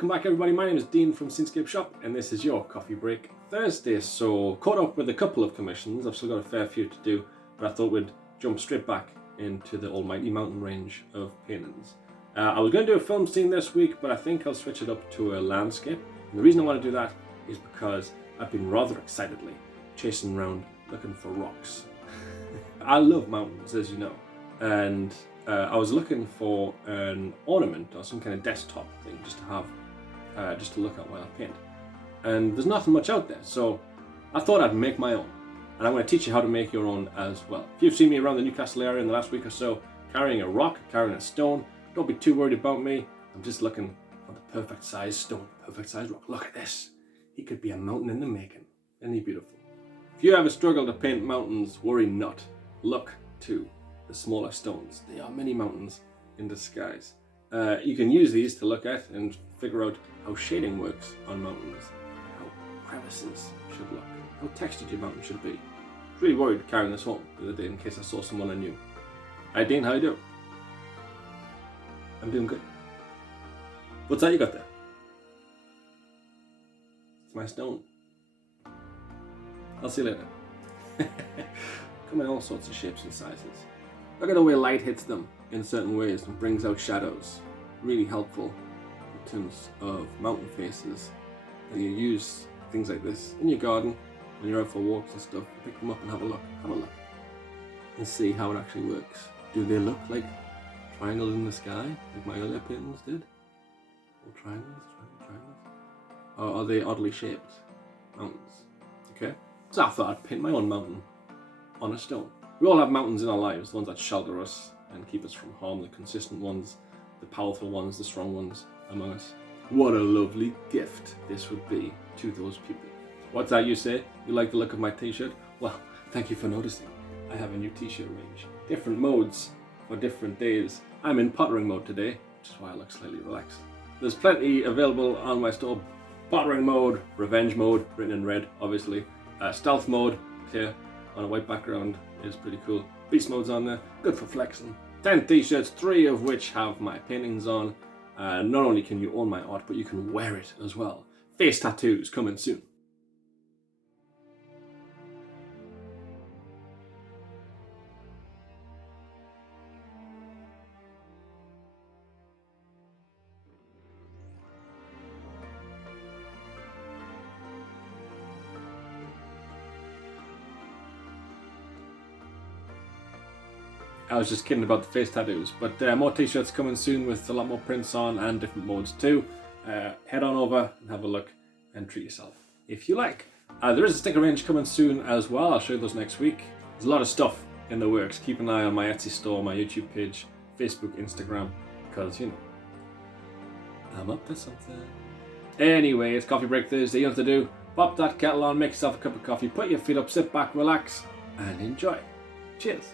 welcome back everybody. My name is Dean from Scenescapeshop and this is your Coffee Break Thursday. So caught up with a couple of commissions. I've still got a fair few to do, but I thought we'd jump straight back into the almighty mountain range of paintings. I was going to do a film scene this week, but I think I'll switch it up to a landscape. And the reason I want to do that is because I've been rather excitedly chasing around looking for rocks. I love mountains, as you know, and I was looking for an ornament or some kind of desktop thing just to have, just to look at while I paint. And there's nothing much out there, so I thought I'd make my own. And I'm going to teach you how to make your own as well. If you've seen me around the Newcastle area in the last week or so, carrying a rock, carrying a stone, don't be too worried about me. I'm just looking for the perfect size stone, perfect size rock. Look at this. He could be a mountain in the making. Isn't he beautiful? If you ever struggle to paint mountains, worry not. Look to the smaller stones. They are mini mountains in disguise. You can use these to look at and figure out how shading works on mountains, how crevices should look, how textured your mountain should be. I was really worried carrying this home the other day in case I saw someone I knew. Hi Dean, how you doing? I'm doing good. What's that you got there? It's my stone. I'll see you later. Come in all sorts of shapes and sizes. Look at the way light hits them in certain ways and brings out shadows. Really helpful in terms of mountain faces. And you use things like this in your garden when you're out for walks and stuff. Pick them up and have a look. And see how it actually works. Do they look like triangles in the sky, like my earlier paintings did? Or triangles? Or are they oddly shaped mountains? Okay? So I thought I'd paint my own mountain on a stone. We all have mountains in our lives, the ones that shelter us and keep us from harm, the consistent ones, the powerful ones, the strong ones among us. What a lovely gift this would be to those people. What's that you say? You like the look of my t-shirt? Well, thank you for noticing. I have a new t-shirt range. Different modes for different days. I'm in pottering mode today, which is why I look slightly relaxed. There's plenty available on my store. Pottering mode, revenge mode, written in red, obviously. Stealth mode, clear, on a white background is pretty cool. Beast mode's on there, good for flexing. 10 t-shirts, 3 of which have my paintings on. Not only can you own my art, but you can wear it as well. Face tattoos coming soon. I was just kidding about the face tattoos, but more t-shirts coming soon with a lot more prints on and different modes too. Head on over and have a look and treat yourself if you like. There is a sticker range coming soon as well. I'll show you those next week. There's a lot of stuff in the works. Keep an eye on my Etsy store, my YouTube page, Facebook, Instagram, because, you know, I'm up to something. Anyway, it's Coffee Break Thursday. You know what to do. Pop that kettle on, make yourself a cup of coffee, put your feet up, sit back, relax, and enjoy. Cheers.